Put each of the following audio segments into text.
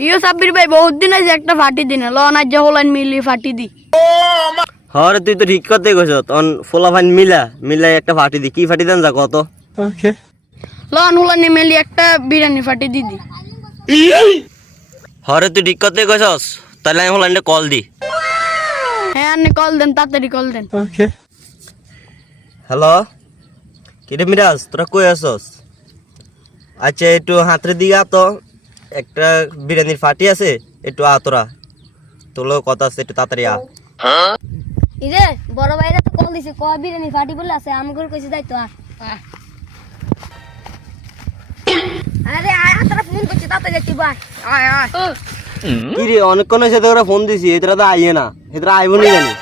ইও সাব্বির ভাই বহুত দিন আছে একটা ফাটি দিন লন আজ হলাইন মিলি ফাটি দি হরে তুই তো ঠিক করতে কইছ তখন ফোলাফাইন মিলা একটা ফাটি দি কি ফাটি দেন যা কত ওকে লন হলাইন মিলি একটা বিরিয়ানি ফাটি দিদি হরে তুই ঠিক করতে কইছস তাহলে আমি হলাইন কল দি হ্যাঁ আপনি কল দেন তাড়াতাড়ি কল দেন ওকে হ্যালো কিরে মিরাজ তোরা কই আছস আচ্ছা একটু হাতের দিকে তো একটা বিরিয়ানির ফাটি আছে একটু তোরা তোলো কথা আছে একটু তাড়াতাড়ি ইরে বড় ভাইরা তো কল দিছে কয় বিরিয়ানি ফাটি বলে আছে আমগর কইছে যাই তো আরে আয় তোরা ফোন করছিস তাতে যাচ্ছি ভাই আয় আয় কি রে অনেকক্ষণ সাথে ওরা ফোন দিছি এতরা তো আইয়ে না এতরা আইব নি জানি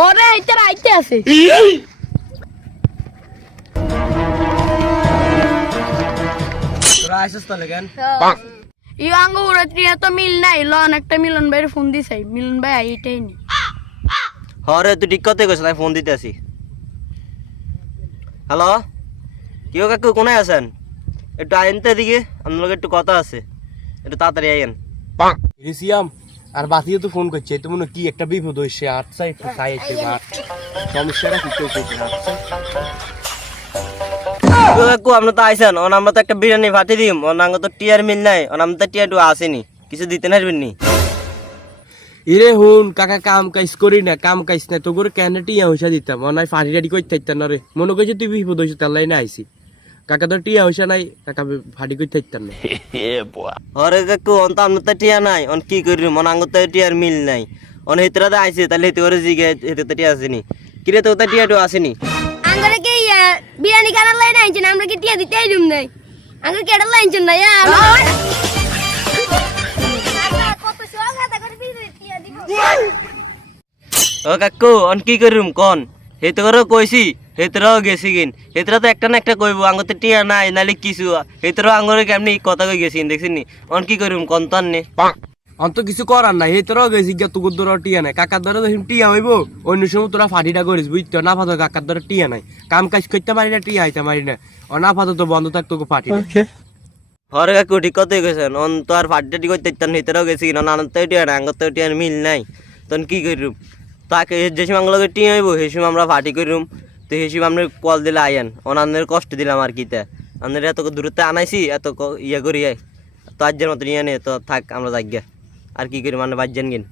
ওরে এইটার আইতে আছে তোরা আইছস তাহলে কেন ইও আঙ্গো উড়াত্রি এত মিল নাই লন একটা মিলন ভাইয়ের ফোন দিছাই মিলন ভাই এইটাই নি হরে তুই ঠিক করতে কইছ আমি ফোন দিতে আসি হ্যালো কেউ কাকু কোনায় আছেন একটু আইন তো এদিকে আপনার লগে একটু কথা আছে একটু তাড়াতাড়ি আইন রিসিয়াম আর বাতিও তো ফোন করছে তো মনে কি একটা বিপদ হইছে আটসা একটু খাই একটু ভাত সমস্যাটা কি কেউ কইছে আটসা কাকু আপনি তো আইছেন ওন আমরা তো একটা বিরিয়ানি ফাটি দিম ওন আঙ্গ তো টিয়ার মিল নাই ওন আমরা তো টিয়ার টু আসেনি কিছু দিতে নারবেন নি ইরে হুন কাকা কাম কাজ করি না কাম কাজ না তো করে কেন টিয়া হইসা দিতাম অনাই ফাটি টাটি করতে থাকতাম না রে মনে করছে তুই বিপদ হইছে তার লাই না আইসি কাকা তো টিয়া হইসা নাই কাকা ফাটি করতে থাকতাম না হরে কাকু ওন তো আপনার তো টিয়া নাই ওন কি করি মন আঙ্গ তো টিয়ার মিল নাই ওন হেতরা তো আইছে তাহলে হেতে করে জিগে হেতে তো টিয়া আসেনি কিরে তো টিয়া টু আসেনি আঙ্গরে কি বিরিয়ানি খানার লাইন আইছেন আমরা কি টিয়া দিতেই দিম নাই আঙ্গর কেডা লাইনছেন না কত সোয়া খাতা করে বিরিয়ানি টিয়া দিব ও কাকু অন কি করিম কোন হেতে করে কইছি হেতরাও গেছি কিন হেতরা তো একটা না একটা কইবো আঙ্গতে টিয়া নাই নালে কিছু হেতরা আঙ্গরে কেমনি কথা কই গেছি দেখছিনি অন কি করিম কোন তন্নে অন্ত কিছু করার নাই এই তোরা গেছি গিয়া তোর ধর টিয়া নাই কাকার ধরে দেখুন টিয়া হইব অন্য সময় তোরা ফাটিটা করিস বুঝতো না ফাতো কাকার ধরে টিয়া নাই কাম কাজ করতে পারি না টিয়া আইতে পারি না ও না ফাতো তো বন্ধ থাকতো ফাটি হরে কাকু ঠিক কথাই কইছেন অন তো আর ফাটি করতে ইত্যান হেতরাও গেছি কিন আনতে টিয়া না আঙ্গতে টিয়ার মিল নাই তখন কি করিম তাকে যে সময় আঙ্গলকে টিয়া হইব সেই সময় আমরা ফাটি করিম তো সেই সময় আমরা কল দিলে আইয়েন অনান্দের কষ্ট দিলাম আর কিতে আমাদের এত দূরত্বে আনাইছি এত ইয়ে করি তো আজের মতো নিয়ে নে তো থাক আমরা যাই আর কি করি মানে বাজ্যান গিন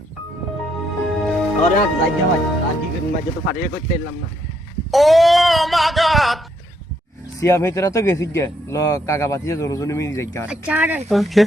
আরে যাই ভাই আর কি করি মাঝে তো ফাটিয়ে করতে এলাম না সিয়া ভেতরা তো গেছি গিয়া ন কাকা বাতি যে জনজনে মিলি যাই আচ্ছা ওকে